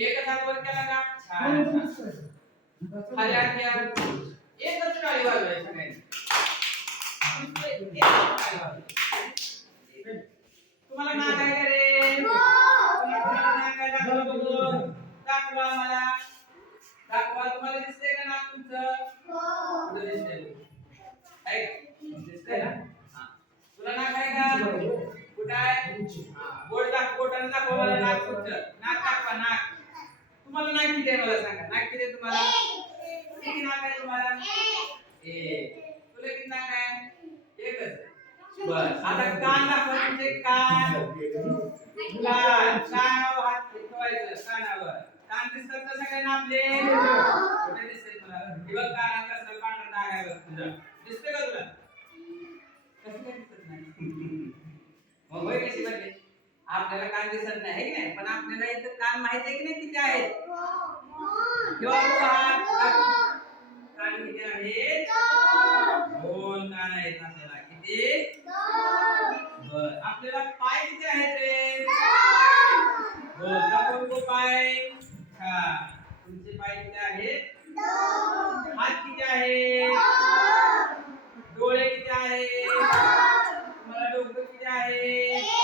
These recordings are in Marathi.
एकच हात वर केला का छान खाली हात घ्या एकच टाळी वाजवायची सगळ्यांनी तुम्हाला नाक आहे का रे नाक आहे दाखवा बघू दाखवा मला दाखवा तुम्हाला दिसतंय का नाक तुमचं हो दिसतंय आहे का दिसतंय ना हां तुला नाक आहे का कुठं आहे बोट दाखव बोटाने दाखवा मला नाक तुमचं नाक दाखवा नाक तुम्हाला नाक किती आहे मला सांगा नाक किती आहे तुम्हाला किती नाक आहे तुम्हाला एक तुला किती नाक आहे एकच बस आता कान दाखवा म्हणजे कान कान कानावर हात ठेवायचं कानावर कान दिसतात का सगळ्यांना आपले कुठे दिसतंय तुला हे बघ कानात कसला पांढरा डाग आहे बघ तुझा दिसतंय का तुला कसं काय दिसत नाही मग होय कशी बघे आपल्याला कान दिसत नाही है की नाही पण आपल्याला इथं कान माहित आहे की नाही किती आहेत कान किती आहेत दोन कान आहेत आपल्याला किती दोन आपल्याला पाय किती आहेत रे दोन दाखव तो पाय हा तुमचे पाय किती आहेत हात किती आहेत डोळे किती आहेत तुम्हाला डोकं किती आहे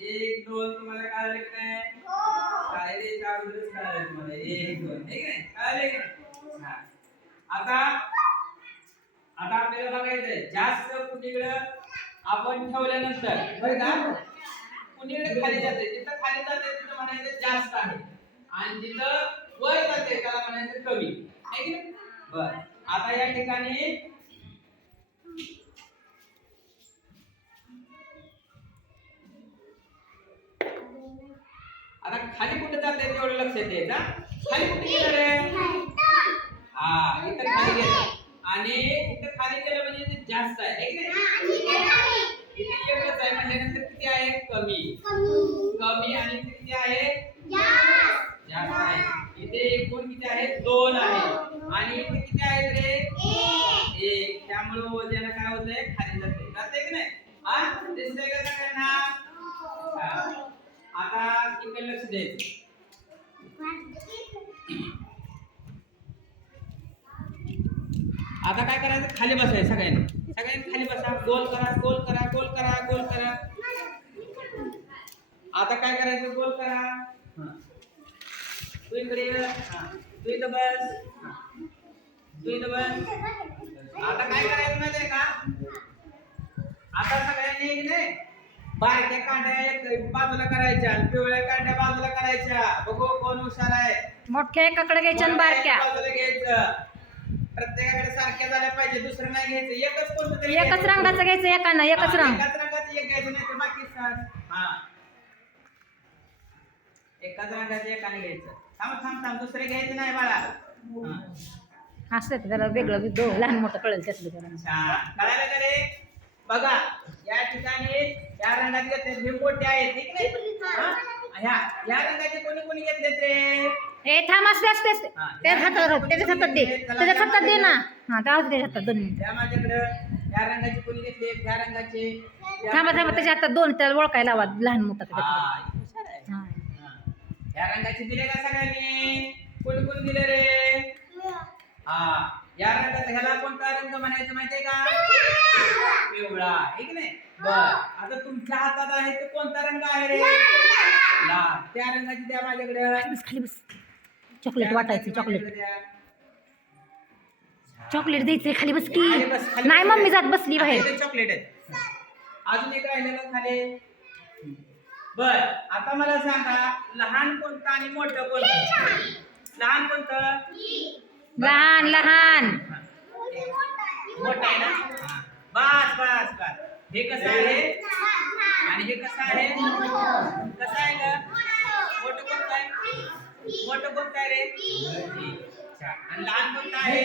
एक दोन तुम्हाला कळाले की नाही शाळेच्या अगोदरच कळाले तुम्हाला एक दोन ठीक आहे कळाले की नाही आता आता आपल्याला बघायचंय जास्त कुणीकडे आपण ठेवल्यानंतर बरं का कुणीकडे खाली जाते जिथं खाली जाते तिथं म्हणायचं जास्त आहे आणि जिथं वर जाते त्याला म्हणायचं कमी आहे की नाही बरं आता या ठिकाणी आता खाली कुठे जाते तेवढं लक्षात द्यायचं खाली कुठे गेलं रे हा इथं खाली गेलं आणि इथं खाली गेलं म्हणजे ते जास्त आहे की नाही इथे एकच आहे म्हटल्यानंतर किती आहे कमी कमी आणि इथे किती आहे जास्त आहे इथे एकूण किती आहे दोन आहे आणि इथे किती आहेत रे एक त्यामुळे वजन काय होतंय खाली जाते जाते की नाही हा दिसतंय का सगळ्यांना आता इकडे लक्ष द्यायचं आता काय करायचं खाली बसायचं सगळ्यांनी खाली बसा गोल करा गोल करा गोल करा गोल करा आता काय करायचं गोल करा तू इकडे तू इथं बस तू इथं बस आता काय करायचं माहिती का आता सगळ्यांनी की नाही बारक्या कांड्या एक बाजूला करायच्या आणि पिवळ्या कांड्या बाजूला करायच्या बघू कोण हुशार आहे मोठ्या एकाकडे घ्यायच्या आणि बारक्या बाजूला घ्यायचं प्रत्येकाकडे सारख्या झाल्या पाहिजे दुसरं नाही घ्यायचं एकच कोणतं तरी एकच रंगाचं घ्यायचं एकानं एकच रंग एकाच रंगाचं एक घ्यायचं नाही तर बाकी हा एकाच रंगाचं एकाने घ्यायचं थांब दुसरे घ्यायचं नाही बाळा असं त्याला वेगळं लहान मोठं कळेल त्यातलं त्याला कळायला का रे बघा या ठिकाणी या रंगाचे घेतले हे मोठे आहेत ठीक नाही या रंगाचे कोणी कोणी घेतलेत रे ए थांब असते त्याच्या हातात दे ना हा काय होतं त्याच्या हातात दोन त्या माझ्याकडे या रंगाचे कोणी घेतले त्या रंगाचे थांबा त्याच्या हातात दोन त्याला ओळखायला लावा लहान मोठा या रंगाचे दिले का सगळ्यांनी कोणी कोणी दिले रे हा या रंगाचा ह्याला कोणता रंग म्हणायचं माहितीये का पिवळा ठीक नाही बर आता तुमच्या हातात आहे तो कोणता रंग आहे रे लाल त्या रंगाची द्या माझ्याकडे खाली बस चॉकलेट वाटायचं चॉकलेट द्यायचंय खाली बस की नाही मम्मी जात बसली बाहेर चॉकलेट आहे अजून एक राहिलेलं खाली बर आता मला सांगा लहान कोणतं आणि मोठं कोणतं लहान कोणतं लहान मोठं आहे ना बस हे कसं आहे आणि हे कसं आहे कसं आहे ग मोठं कोणतं आहे रे आणि लहान कोणतं आहे